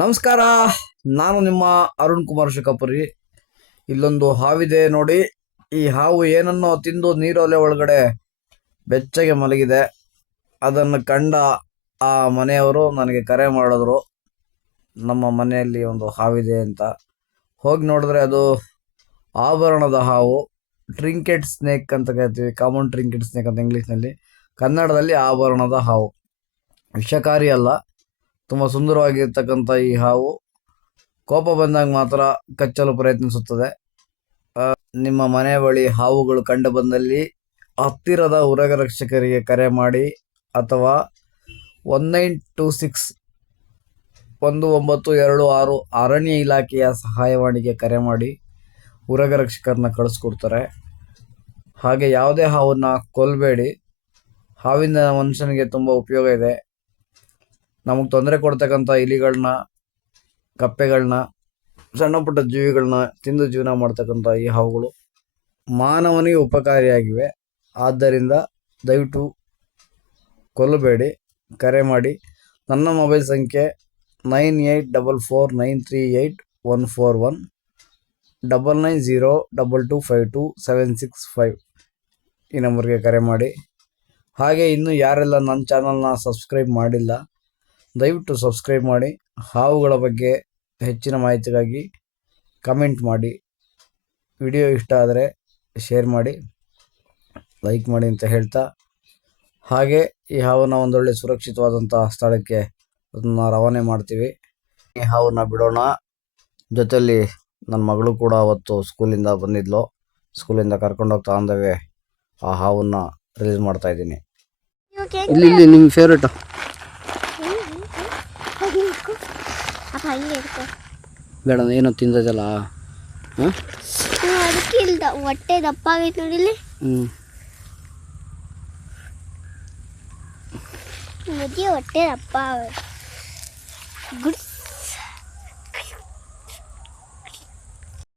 ನಮಸ್ಕಾರ. ನಾನು ನಿಮ್ಮ ಅರುಣ್ ಕುಮಾರ್ ಶಿಕಾಪುರಿ. ಇಲ್ಲೊಂದು ಹಾವಿದೆ ನೋಡಿ. ಈ ಹಾವು ಏನನ್ನೋ ತಿಂದು ನೀರೊಲೆ ಒಳಗಡೆ ಬೆಚ್ಚಗೆ ಮಲಗಿದೆ. ಅದನ್ನು ಕಂಡ ಆ ಮನೆಯವರು ನನಗೆ ಕರೆ ಮಾಡಿದ್ರು, ನಮ್ಮ ಮನೆಯಲ್ಲಿ ಒಂದು ಹಾವಿದೆ ಅಂತ. ಹೋಗಿ ನೋಡಿದ್ರೆ ಅದು ಆಭರಣದ ಹಾವು, ಟ್ರಿಂಕೆಟ್ ಸ್ನೇಕ್ ಅಂತ ಕರಿತೀವಿ. ಕಾಮನ್ ಟ್ರಿಂಕೆಟ್ ಸ್ನೇಕ್ ಅಂತ ಇಂಗ್ಲೀಷ್ನಲ್ಲಿ, ಕನ್ನಡದಲ್ಲಿ ಆಭರಣದ ಹಾವು. ವಿಷಕಾರಿ ಅಲ್ಲ, ತುಂಬ ಸುಂದರವಾಗಿರ್ತಕ್ಕಂಥ ಈ ಹಾವು ಕೋಪ ಬಂದಾಗ ಮಾತ್ರ ಕಚ್ಚಲು ಪ್ರಯತ್ನಿಸುತ್ತದೆ. ನಿಮ್ಮ ಮನೆ ಬಳಿ ಹಾವುಗಳು ಕಂಡು ಬಂದಲ್ಲಿ ಹತ್ತಿರದ ಉರಗರಕ್ಷಕರಿಗೆ ಕರೆ ಮಾಡಿ, ಅಥವಾ 1926 1926 ಅರಣ್ಯ ಇಲಾಖೆಯ ಸಹಾಯವಾಣಿಗೆ ಕರೆ ಮಾಡಿ ಉರಗರಕ್ಷಕರನ್ನ ಕಳಿಸ್ಕೊಡ್ತಾರೆ. ಹಾಗೆ ಯಾವುದೇ ಹಾವನ್ನ ಕೊಲ್ಲಬೇಡಿ. ಹಾವಿಂದ ಮನುಷ್ಯನಿಗೆ ತುಂಬ ಉಪಯೋಗ ಇದೆ. ನಮಗೆ ತೊಂದರೆ ಕೊಡ್ತಕ್ಕಂಥ ಇಲಿಗಳನ್ನ, ಕಪ್ಪೆಗಳನ್ನ, ಸಣ್ಣ ಪುಟ್ಟ ಜೀವಿಗಳನ್ನ ತಿಂದು ಜೀವನ ಮಾಡ್ತಕ್ಕಂಥ ಈ ಹಾವುಗಳು ಮಾನವನಿಗೆ ಉಪಕಾರಿಯಾಗಿವೆ. ಆದ್ದರಿಂದ ದಯವಿಟ್ಟು ಕೊಲ್ಲಬೇಡಿ, ಕರೆ ಮಾಡಿ. ನನ್ನ ಮೊಬೈಲ್ ಸಂಖ್ಯೆ 9844938141, 9902252765. ಈ ನಂಬರ್ಗೆ ಕರೆ ಮಾಡಿ. ಹಾಗೆ ಇನ್ನೂ ಯಾರೆಲ್ಲ ನನ್ನ ಚಾನಲ್ನ ಸಬ್ಸ್ಕ್ರೈಬ್ ಮಾಡಿಲ್ಲ, ದಯವಿಟ್ಟು ಸಬ್ಸ್ಕ್ರೈಬ್ ಮಾಡಿ. ಹಾವುಗಳ ಬಗ್ಗೆ ಹೆಚ್ಚಿನ ಮಾಹಿತಿಗಾಗಿ ಕಮೆಂಟ್ ಮಾಡಿ. ವಿಡಿಯೋ ಇಷ್ಟ ಆದರೆ ಶೇರ್ ಮಾಡಿ, ಲೈಕ್ ಮಾಡಿ ಅಂತ ಹೇಳ್ತಾ, ಹಾಗೆ ಈ ಹಾವನ್ನು ಒಂದೊಳ್ಳೆ ಸುರಕ್ಷಿತವಾದಂಥ ಸ್ಥಳಕ್ಕೆ ಅದನ್ನು ರವಾನೆ ಮಾಡ್ತೀವಿ. ಈ ಹಾವನ್ನು ಬಿಡೋಣ. ಜೊತೆಯಲ್ಲಿ ನನ್ನ ಮಗಳು ಕೂಡ ಅವತ್ತು ಸ್ಕೂಲಿಂದ ಬಂದಿದ್ಲು. ಸ್ಕೂಲಿಂದ ಕರ್ಕೊಂಡೋಗ್ತಾ ಅಂದವೇ ಆ ಹಾವನ್ನು ರಿಲೀಸ್ ಮಾಡ್ತಾ ಇದ್ದೀನಿ. ಇಲ್ಲಿ ನಿಮ್ಮ ಫೇವ್ರೇಟು ಬೇಡ, ಏನೋ ತಿಂದದಲ್ಲ. ಹೊಟ್ಟೆ ದಪ್ಪ ಆಗೈತೆ ನೋಡಿಲಿ. ಹೊಟ್ಟೆ ದಪ್ಪ ಗುಡ್